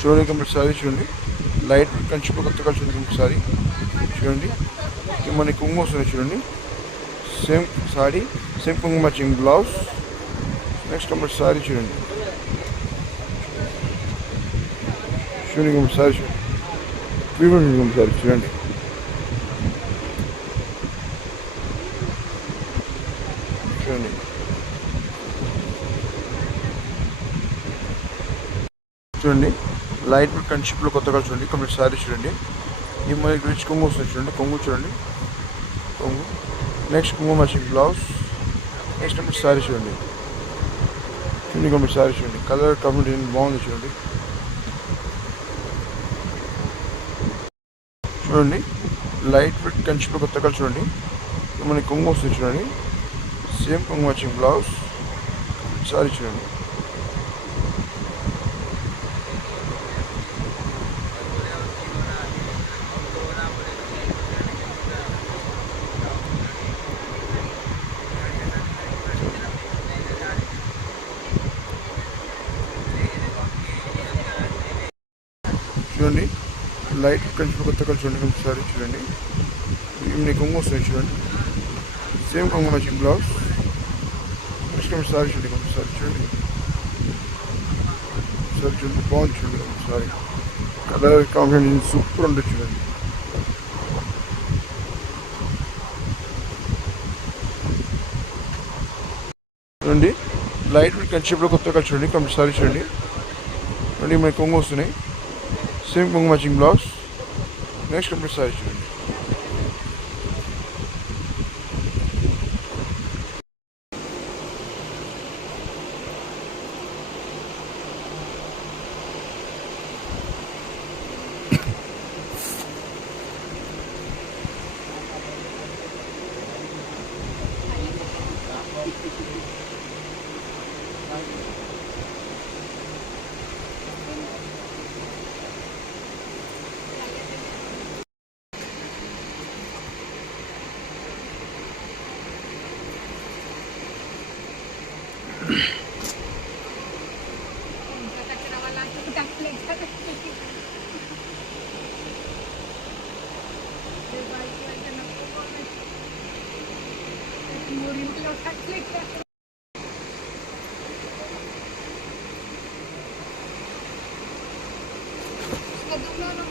చూడండి complete sorry చూడండి. Light కంచిలో కొత్తగా చూడండి కంప్లీట్ సారీ చూడండి. ఇది మనకి కొంగు వస్తుంది చూడండి. సేమ్ సారీ, సేమ్ కొంగు matching blouse. Next complete sorry చూడండి. చూడండి కంప్లీట్ సారీ చూడండి. ప్రీమియం కంప్లీట్ సారీ చూడండి. చూడండి చూడండి లైట్ కంచిప్లో కొత్తగా చూడండి కంప్లీట్ సారీ చూడండి. ఈ మనకి రిచ్ కొంగు వస్తుంది చూడండి. కొంగు చూడండి, కొంగు. నెక్స్ట్ కొంగు matching blouse. Next complete sorry చూడండి. చూడండి కంప్లీట్ సారీ చూడండి. కలర్ కాంబినేషన్ బాగుంది చూడండి. చూడండి లైట్ వెయిట్ కంచిలో కొత్తగా చూడండి. మనకి కొంగు వస్తుంది చూడండి. సేమ్ కొంగు మ్యాచింగ్ బ్లౌజ్. సారీ చూడండి. చూడండి లైట్ కంచిలో కొత్తగా చూడండి సారీ చూడండి. ఇన్ని కొంగు వస్తుంది చూడండి. సేమ్ కొంగు మ్యాచింగ్ బ్లౌజ్. నెక్స్ట్ సారీ చూడండి కొంచెం సారీ చూడండి. సారీ చూడండి బాగుంది చూడండి సారీ. కలర్ కాంబినేషన్ సూపర్ ఉంటుంది చూడండి. చూడండి లైట్ కంచిలో కొత్తగా చూడండి కంప్లీట్ సారీ చూడండి. చూడండి మనకి కొంగు వస్తున్నాయి. సేమ్ కొంగు matching blouse. Next complete sorry చూడండి.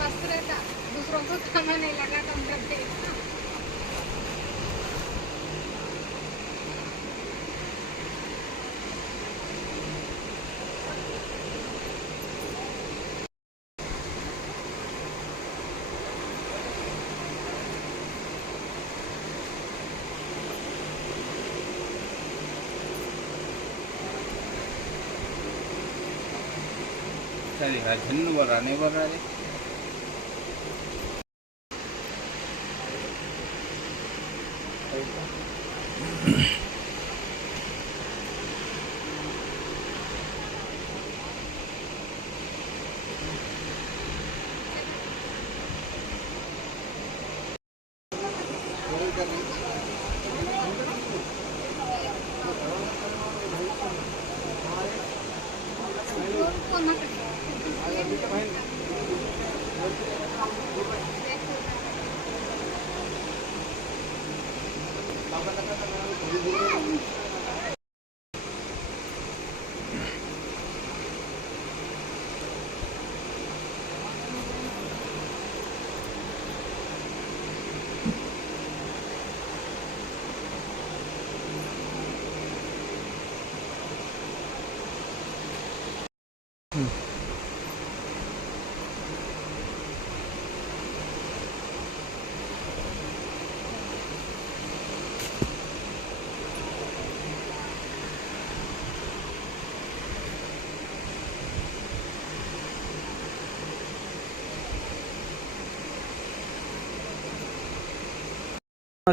मस्त रहता, दूसरों को खाना नहीं लगा कम करते। सरी झन्नु बरा नहीं बरा रे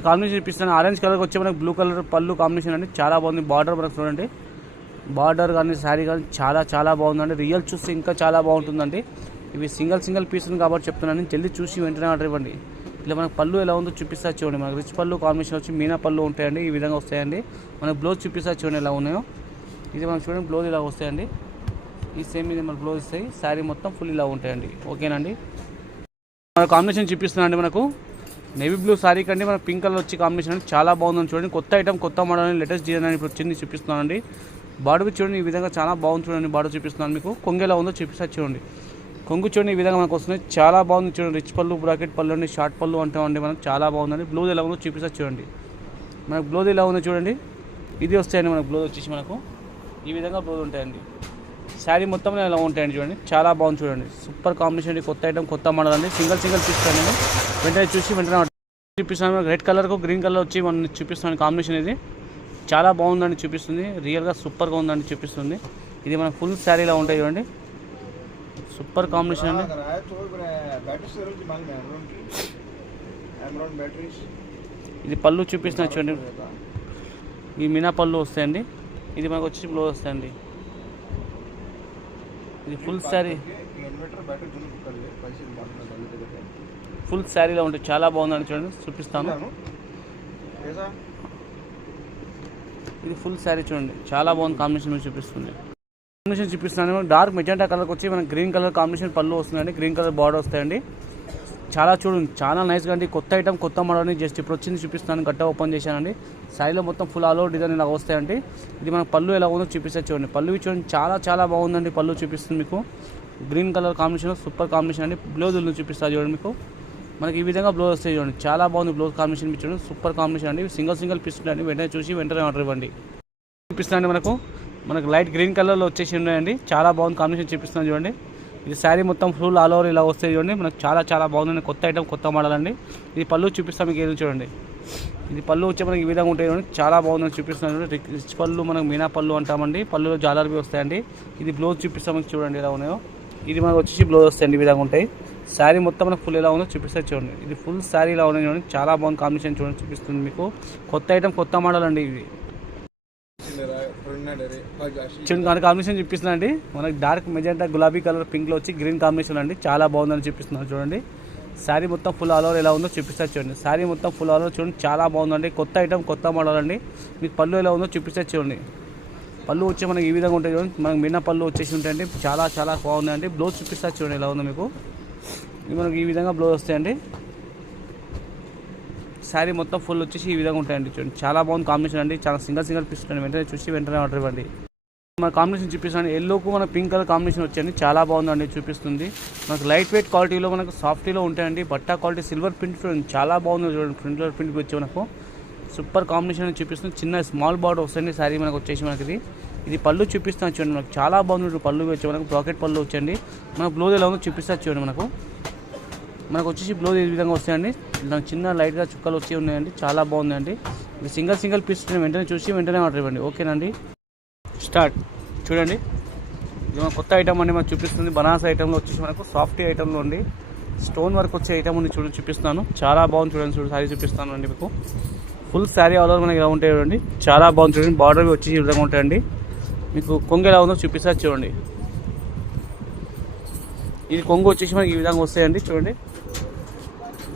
కాంబినేషన్ చూపిస్తాను. ఆరెంజ్ కలర్ వచ్చే మనకి బ్లూ కలర్ పళ్ళు కాంబినేషన్ అండి. చాలా బాగుంది. బార్డర్ మనకు చూడండి, బార్డర్ కానీ శారీ కానీ చాలా చాలా బాగుందండి. రియల్ చూస్తే ఇంకా చాలా బాగుంటుందండి. ఇవి సింగిల్ పీసులు కాబట్టి చెప్తున్నాను. జల్దీ చూసి వెంటనే ఆర్డర్ ఇవ్వండి. ఇలా మనకు పళ్ళు ఎలా ఉందో చూపిస్తా చూడండి. మనకు రిచ్ పళ్ళు కాంబినేషన్ వచ్చి మీనా పళ్ళు ఉంటాయండి. ఈ విధంగా వస్తాయండి. మనకు బ్లౌజ్ చూపిస్తా చూడండి ఎలా ఉన్నాయో. ఇది మనకు చూడండి బ్లౌజ్ ఇలా వస్తాయండి. ఈ సేమ్ మీద మన బ్లౌజ్ వస్తాయి. శారీ మొత్తం ఫుల్ ఇలా ఉంటాయండి. ఓకేనండి. మన కాంబినేషన్ చూపిస్తున్నాండి. మనకు నేవీ బ్లూ శారీ కంటే మన పింక్ కలర్ వచ్చి కాంబినేషన్ అంటే చాలా బాగుందని చూడండి. కొత్త ఐటమ్, కొత్త మోడల్, లేటెస్ట్ డిజైన్ అని ఇప్పుడు వచ్చింది చూపిస్తున్నానండి. బార్డర్ చూడండి ఈ విధంగా చాలా బాగుంది చూడండి. బార్డర్ చూపిస్తున్నాను మీకు. కొంగు ఎలా ఉందో చూపిస్తా చూడండి. కొంగు చూడండి ఈ విధంగా మనకు వస్తుంది. చాలా బాగుంది చూడండి. రిచ్ పళ్ళు, బ్రాకెట్ పళ్ళు అండి, షార్ట్ పళ్ళు అంటామండి. మనకు చాలా బాగుందండి. బ్లౌజ్ ఎలా ఉందో చూపిస్తా చూడండి. మనకు బ్లౌజ్ ఎలా ఉందో చూడండి. ఇది వస్తాయండి మనకు బ్లౌజ్ వచ్చేసి మనకు ఈ విధంగా బ్లౌజ్ ఉంటాయండి. శారీ మొత్తం ఇలా ఉంటాయండి చూడండి. చాలా బాగుంది చూడండి. Super combination. కొత్త ఐటమ్, కొత్త మోడల్ అండి. సింగిల్ చూపిస్తాను నేను. వెంటనే చూసి వెంటనే చూపిస్తాను. రెడ్ కలర్కు గ్రీన్ కలర్ వచ్చి మనం చూపిస్తాను కాంబినేషన్. ఇది చాలా బాగుందండి చూపిస్తుంది. రియల్గా సూపర్గా ఉందండి చూపిస్తుంది. ఇది మన ఫుల్ శారీలా ఉంటాయి చూడండి. సూపర్ కాంబినేషన్ అండి. ఇది పళ్ళు చూపిస్తున్నా చూడండి. ఈ మీనా పళ్ళు వస్తాయండి. ఇది మనకు వచ్చి బ్లౌజ్ వస్తాయండి. ఇది ఫుల్ శారీ, ఫుల్ శారీలో ఉంటుంది. చాలా బాగుందండి చూడండి. చూపిస్తాను. ఇది ఫుల్ శారీ చూడండి. చాలా బాగుంది కాంబినేషన్ మీకు చూపిస్తుంది. కాంబినేషన్ చూపిస్తున్నాను. డార్క్ మెజెంటా కలర్కి వచ్చి మనకి గ్రీన్ కలర్ కాంబినేషన్ పళ్ళు వస్తుందండి. గ్రీన్ కలర్ బార్డర్ వస్తాయండి. చాలా చూడండి చాలా నైస్గా అండి. కొత్త ఐటమ్, కొత్త మోడల్ని జస్ట్ ఇప్పుడు వచ్చింది చూపిస్తాను. గట్ట ఓపెన్ చేశానండి. శారీలో మొత్తం ఫుల్ ఆల్ ఓవర్ డిజైన్ ఇలా వస్తాయండి. ఇది మన పళ్ళు ఎలా ఉందో చూపిస్తే చూడండి. పళ్ళు చూడండి చాలా చాలా బాగుందండి. పళ్ళు చూపిస్తుంది మీకు. Green colour combination super combination అండి. బ్లౌజ్ చూపిస్తా చూడండి మీకు. మనకి ఈ విధంగా బ్లౌజ్ వస్తాయి చూడండి. చాలా బాగుంది బ్లౌజ్ కాంబినేషన్ మీకు చూడండి. సూపర్ కాంబినేషన్ అండి. సింగిల్ పీస్ అండి. వెంటనే చూసి వెంటనే ఆర్డర్ ఇవ్వండి. చూపిస్తానండి. మనకు లైట్ గ్రీన్ కలర్లో వచ్చేసి ఉన్నాయండి. చాలా బాగుంది కాంబినేషన్ చూపిస్తున్నాను చూడండి. ఇది శారీ మొత్తం ఫుల్ ఆల్ ఓవర్ ఇలా వస్తాయి చూడండి. మనకు చాలా చాలా బాగుందండి. కొత్త ఐటమ్, కొత్త మోడల్ అండి. ఇది పళ్ళు చూపిస్తాం మీకు. ఏదో చూడండి. ఇది పళ్ళు వచ్చి మనకి ఈ విధంగా ఉంటాయి చూడండి. చాలా బాగుందని చూపిస్తున్నాను. రిచ్ పళ్ళు మనకు మీనా పళ్ళు అంటామండి. పళ్ళులో జాలర్వి వస్తాయండి. ఇది బ్లౌజ్ చూపిస్తాం మీకు చూడండి ఎలా ఉన్నాయో. ఇది మనకు వచ్చేసి బ్లౌజ్ వస్తాయండి. ఈ విధంగా ఉంటాయి. శారీ మొత్తం మనకు ఫుల్ ఎలా ఉందో చూపిస్తే చూడండి. ఇది ఫుల్ శారీ ఇలా ఉన్నాయి చూడండి. చాలా బాగుంది కాంబినేషన్ చూడండి. చూపిస్తుంది మీకు. కొత్త ఐటమ్, కొత్త మోడల్ అండి. ఇది చూడండి కాంబినేషన్ చూపిస్తున్నా అండి. మనకి డార్క్ మెజెంటా గులాబీ కలర్ పింక్లో వచ్చి గ్రీన్ కాంబినేషన్ అండి. చాలా బాగుందని చూపిస్తున్నాను చూడండి. శారీ మొత్తం ఫుల్ ఆల్ ఓవర్ ఎలా ఉందో చూపిస్తా చూడండి. శారీ మొత్తం ఫుల్ ఆల్ ఓవర్ చూడండి. చాలా బాగుందండి. కొత్త ఐటమ్, కొత్త మోడల్ అండి. మీకు పళ్ళు ఎలా ఉందో చూపిస్తే చూడండి. పళ్ళు వచ్చి మనకి ఈ విధంగా ఉంటాయి చూడండి. మనకి మిన్న పళ్ళు వచ్చేసి ఉంటాయండి. చాలా చాలా బాగుందండి. బ్లౌజ్ చూపిస్తా చూడండి ఎలా ఉందో మీకు. ఇది మనకి ఈ విధంగా బ్లౌజ్ వస్తాయండి. శారీ మొత్తం ఫుల్ వచ్చేసి ఈ విధంగా ఉంటాయండి చూడండి. చాలా బాగుంది కాంబినేషన్ అండి. చాలా సింగిల్ పీస్ ఉంటాయండి. వెంటనే చూసి వెంటనే ఆర్డర్ ఇవ్వండి. మన కాంబినేషన్ చూపిస్తాను. ఎల్లోకు మన పింక్ కలర్ కాంబినేషన్ వచ్చండి. చాలా బాగుందండి చూపిస్తుంది. మనకు లైట్ వెయిట్ క్వాలిటీలో మనకు సాఫ్టీలో ఉంటాయండి. బట్టా క్వాలిటీ సిల్వర్ ప్రింట్ చూడండి. చాలా బాగుంది చూడండి. సిల్వర్ ప్రింట్కి వచ్చి మనకు సూపర్ కాంబినేషన్ చూపిస్తుంది. చిన్న స్మాల్ బార్డర్ వస్తుంది శారీ మనకు వచ్చేసి మనకి. ఇది పళ్ళు చూపిస్తాను చూడండి. మనకు చాలా బాగుంది. పళ్ళు వచ్చి మనకు బ్రాకెట్ పళ్ళు వచ్చండి. మనకు బ్లౌజ్ ఎలా ఉందో చూపిస్తా చూడండి. మనకు వచ్చేసి బ్లౌజ్ ఈ విధంగా వస్తాయండి. నాకు చిన్న లైట్గా చుక్కలు వచ్చి ఉన్నాయండి. చాలా బాగుందండి. ఇది సింగిల్ పీస్ వెంటనే చూసి వెంటనే ఆర్డర్ ఇవ్వండి. ఓకేనండి. స్టార్ట్ చూడండి. ఇది మన కొత్త ఐటమ్ అండి. మనకు చూపిస్తుంది. బనారస్ ఐటమ్లో వచ్చేసి మనకు సాఫ్ట్ ఐటమ్లో ఉండి స్టోన్ వర్క్ వచ్చే ఐటమ్ ఉంది చూపిస్తున్నాను. చాలా బాగుంది చూడండి. శారీ చూపిస్తాను అండి మీకు. ఫుల్ శారీ ఆల్ ఓవర్ మనకి ఇలా ఉంటాయి చూడండి. చాలా బాగుంది చూడండి. బార్డర్ వచ్చేసి ఈ విధంగా ఉంటాయండి. మీకు కొంగు ఎలా ఉందో చూపిస్తా చూడండి. ఇది కొంగు వచ్చేసి మనకి ఈ విధంగా వస్తాయండి చూడండి.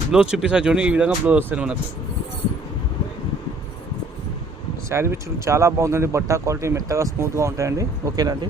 బ్లౌజ్ చూపిస్తా చూడండి. ఈ విధంగా బ్లౌజ్ వస్తాయి మనకు. శారీ చాలా బాగుందండి. బట్ట క్వాలిటీ మెత్తగా స్మూత్గా ఉంటాయండి. ఓకేనండి.